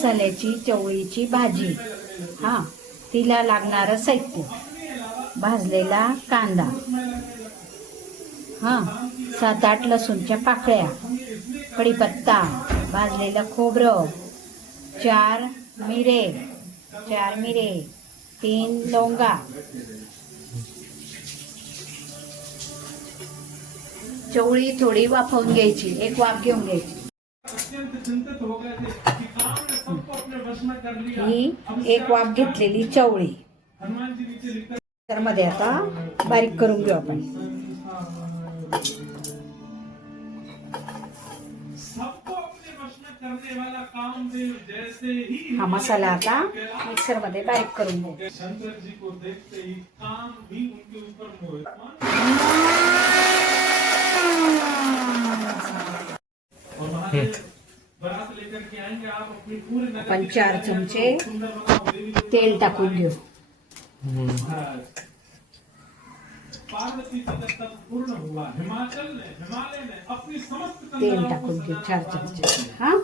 मसाल्याची चवळीची भाजी. हां, तिला लागणारं साहित्य: भाजलेला कांदा, हां, 7-8 लसूणच्या पाकळ्या, कढीपत्ता, भाजलेलं खोबरं, 4 मिरे, 3 लवंगा, चवळी थोडी वाफवून घ्यायची, 1 वाफ घेऊन घ्यायची. ही 1 वाफ घेतलेली चवळी मध्ये आता बारीक करून घेऊ आपण. हा मसाला आता मिक्सर मध्ये बारीक करून घेऊ. आपण 4 चमचे तेल टाकून घेऊ. तेल टाकून घेऊ 4 चमचे. हा,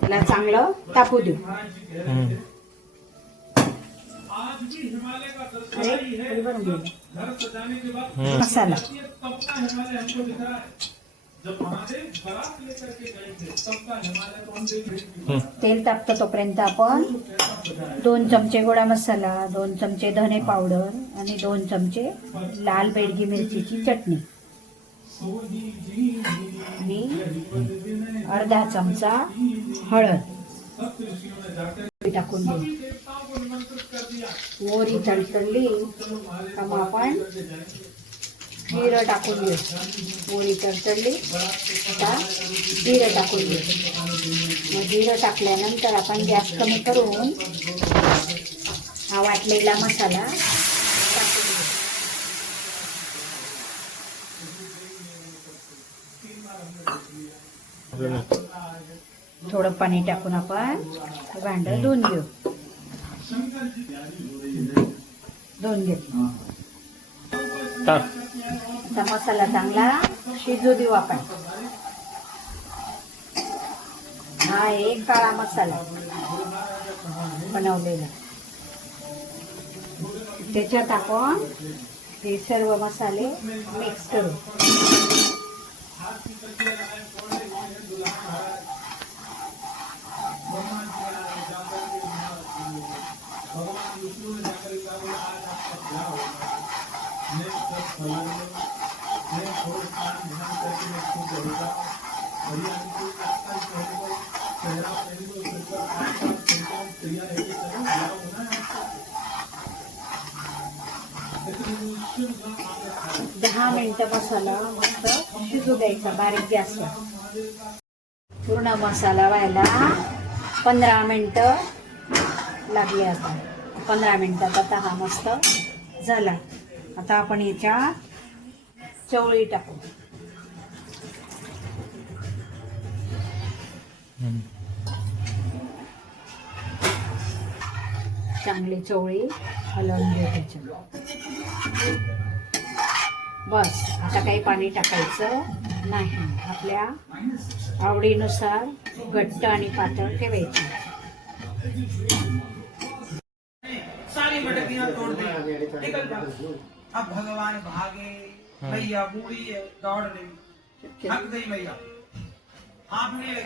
त्याला चांगलं तापू देऊ. मसाला तेल तापतं तोपर्यंत आपण 2 चमचे गोडा मसाला, 2 चमचे धने पावडर आणि 2 चमचे लाल बेडगी मिरचीची चटणी आणि अर्धा चमचा हळद टाकून देऊ. मोहरी तडतडली का मग आपण जिरं टाकून घेऊ. मोहरी तडतडली आता जिरं टाकून घेऊ. मग जिरं टाकल्यानंतर आपण गॅस कमी करून हा वाटलेला मसाला टाकून घेऊ. थोडं पाणी टाकून आपण भांडं धुवून घेऊ. धुवून घेऊ. आता मसाला चांगला शिजू देऊ आपण. हा एक काळा मसाला बनवलेला, त्याच्यात आपण हे सर्व मसाले मिक्स करू. दहा मिनिटं मसाला मस्त शिजू द्यायचा बारीक गॅसवर. पूर्ण मसाला व्हायला 15 मिनिटं लागली. आता 15 मिनिटात आता हा मस्त झाला. आता आपण याच्या चवळी टाकू. चांगली चवळी हलवून घेऊ त्याच्यात. बस, आता काही पाणी टाकायचं नाही. आपल्या आवडीनुसार घट्ट आणि पातळ ठेवायची. अब भगवान भागे, मैया बूढ़ी है दौड़ रही, थक गई मैया, हांफने लगी।